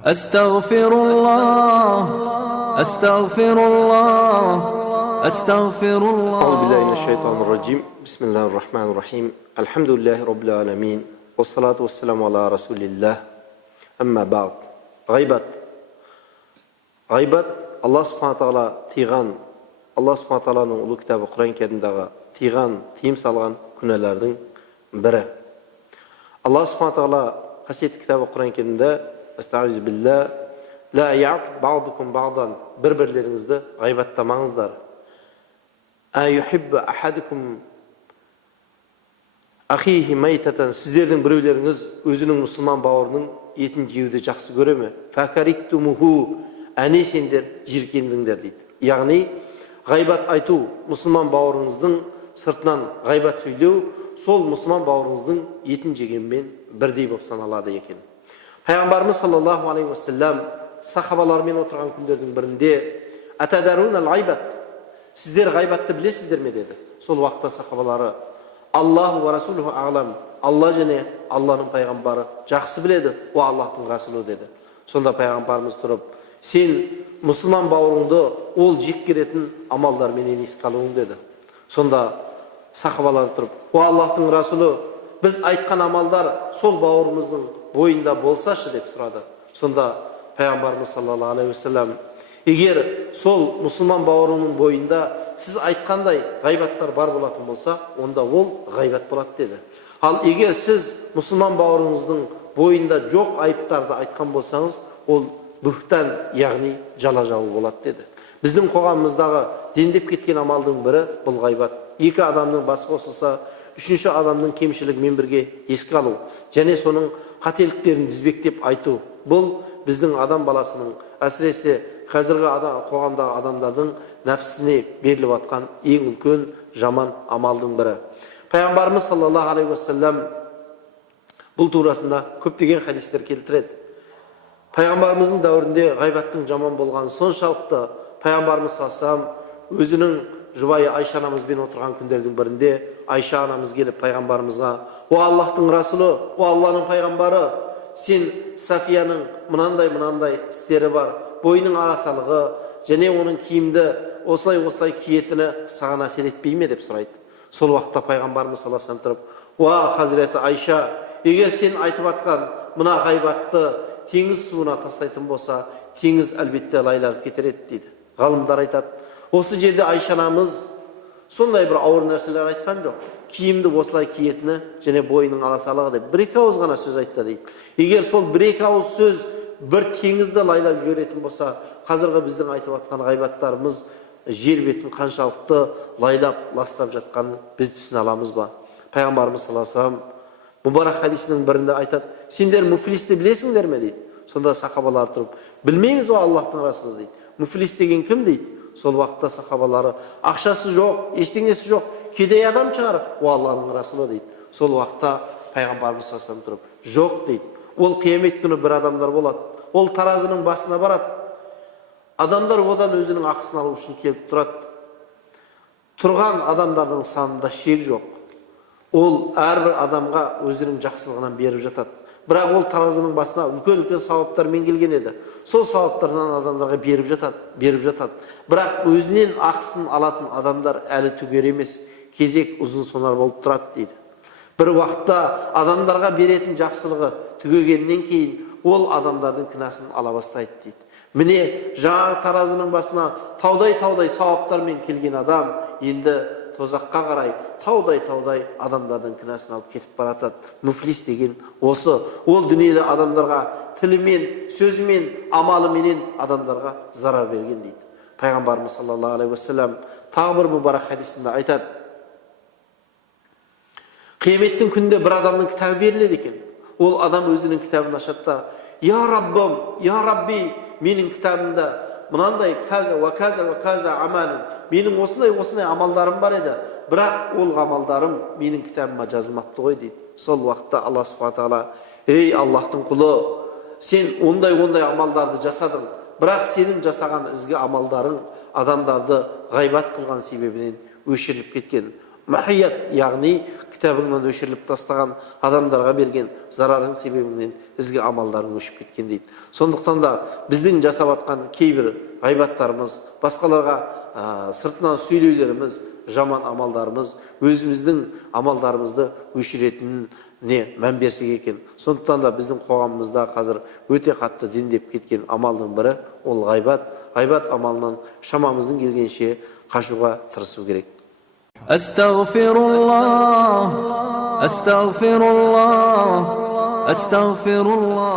أستغفر الله أستغفر الله أستغفر الله. أعوذ بالله من الشيطان الرجيم. بسم الله الرحمن الرحيم. الحمد لله رب العالمين والصلاة والسلام على رسول الله. أما بعد. Ғайбат Алла Субхану тағала тыйған, Алла Субхану тағаланың ұлы кітабы Құран кәрімдегі тыйған, тыйым салған күнәләрдің бірі. Алла Субхану тағала қасиетті кітабы Құран кәрімде Астағфиру билла ла яғб баъдукум баъдан, бір-бірлеріңізді ғайбаттамаңыздар. Айюхиббу ахадукум ахихи майтатан, сіздердің біреулеріңіз өзінің мұсылман бауырының етін жеуді жақсы көре ме? Факариктумуху, әне сендер жиркендіңдер дейді. Яғни ғайбат айту, мұсылман бауырыңыздың сыртынан ғайбат сөйлеу, сол мұсылман бауырыңыздың етін жегенмен бірдей болып саналады екен. Пайғамбарымыз саллаллаху алейхи уассалам сахабалармен отырған күндердің бірінде атадарунал ғайбат, сіздер ғайбатты білесіздер ме деді. Сол уақытта сахабалары Аллаху ва расулуху ағлам, Алла және Алланың пайғамбары жақсы біледі, о Аллахтың расулы деді. Сонда пайғамбарымыз тұрып, сен мұсылман бауырыңды ол жек көретін амалдарменен еске алуың деді. Сонда сахабалар тұрып, о Аллахтың расулы, біз айтқан амалдар сол бауырымыздың бойында болсашы деп сұрады. Сонда пайғамбарымыз саллаллаху алейхи уассалам, егер сол мұсылман бауырының бойында сіз айтқандай ғайбаттар бар болатын болса, онда ол ғайбат болады деді. Ал егер сіз мұсылман бауырыңыздың бойында жоқ айыптарды айтқан болсаңыз, ол бүхтан, яғни жала жабу болады деді. Біздің қоғамымыздағы дендеп кеткен амалдың бірі бұл ғайбат. Екі адамның басы қосылса, үшінші адамның кемшілігімен бірге еске алу, және соның қателіктерін тізбектеп айту. Бұл біздің адам баласының, әсіресе қазіргі қоғамдағы адамдардың нәпсісіне беріліп атқан ең үлкен жаман амалдың бірі. Пайғамбарымыз саллаллаху алейхи уассалам бұл турасында көптеген хадистер келтіреді. Пайғамбарымыздың дәуірінде ғайбаттың жаман болғаны соншалықты, пайғамбарымыз саллаллаху өзінің жұбайы Айша анамызбен отырған күндердің бірінде Айша анамыз келіп пайғамбарымызға, о Аллахтың расулы, о Алланың пайғамбары, сен Сафияның мынандай істері бар, бойының арасалығы және оның киімді осылай киетіні саған әсер етпей ме деп сұрайды. Сол уақытта пайғамбарымыз саллаллаху алейхи тұрып, уа Хазіреті Айша, егер сен айтып атқан мына ғайбатты теңіз суына тастайтын болса, теңіз әлбетте лайланып кетер еді дейді. Ғалымдар айтады, осы жерде Айша анамыз сондай бір ауыр нәрселер айтқан жоқ. Киімді осылай киетіні және бойының аласалығы деп бір-екі ауыз ғана сөз айтты дейді. Егер сол бір-екі ауыз сөз бір теңізді лайлап жіберетін болса, қазіргі біздің айтып атқан ғайбаттарымыз жер бетін қаншалықты лайлап, ластап жатқанын біз түсіне аламыз ба? Пайғамбарымыз саллаллаху алейхи уассалам мұбарак хадисінің бірінде айтады, сендер муфлисті білесіңдер ме дейді. Сонда сахабалар тұрып, білмейміз, о Аллахтың расулы дейді. Муфлис деген кім дейді? Сол уақытта сахабалары, ақшасы жоқ, ештеңесі жоқ, кедей адам шығар, о Алланың расулы дейді. Сол уақытта пайғамбарымыз саллаллаху алейхи тұрып, жоқ дейді. Ол қиямет күні бір адамдар болады. Ол таразының басына барады. Адамдар одан өзінің ақысын алу үшін келіп тұрады. Тұрған адамдардың санында шек жоқ. Ол әрбір адамға өзінің жақсылығынан беріп жатады. Бірақ ол таразының басына үлкен сауаптармен келген еді. Сол сауаптарынан адамдарға беріп жатады. Бірақ өзінен ақысын алатын адамдар әлі түгер емес. Кезек ұзын сонар болып тұрады дейді. Бір уақытта адамдарға беретін жақсылығы түгегеннен кейін ол адамдардың кінәсін ала бастайды дейді. Міне жаңағы таразының басына таудай сауаптармен келген адам енді тозаққа қарай таудай адамдардың кінәсін алып кетіп баратады. Муфлис деген осы. Ол дүниелі адамдарға тілімен, сөзімен, амалыменен адамдарға зарар берген дейді. Пайғамбарымыз саллаллаху алейхи уассалам тағы бір мұбарак хадисінде айтады, қияметтің күнінде бір адамның кітабы беріледі екен. Ол адам өзінің кітабын ашады да, я Раббым, я Рабби, менің кітабымда мынандай каза амалым, менің осындай амалдарым бар еді, бірақ ол амалдарым менің кітабыма жазылмапты ғой дейді. Сол уақытта Алла Субхану тағала, ей Аллахтың құлы, сен ондай амалдарды жасадың, бірақ сенің жасаған ізгі амалдарың адамдарды ғайбат қылған себебінен өшіріп кеткен. Mahiyat, яғни кітабыңнан өшіріліп тастаған, адамдарға берген зарарың себебінен ізгі амалдарың өшіп кеткен дейді. Сондықтан да біздің жасап атқан кейбір ғайбаттарымыз, басқаларға сыртынан сөйлеулеріміз, жаман амалдарымыз өзіміздің амалдарымызды өшіретініне мән берсек екен. Сондықтан да біздің қоғамымызда қазір өте қатты дендеп кеткен амалдың бірі ол ғайбат. Ғайбат амалынан шамамыздың келгенше қашуға тырысу керек. Астағфируллах, астағфируллах, астағфируллах.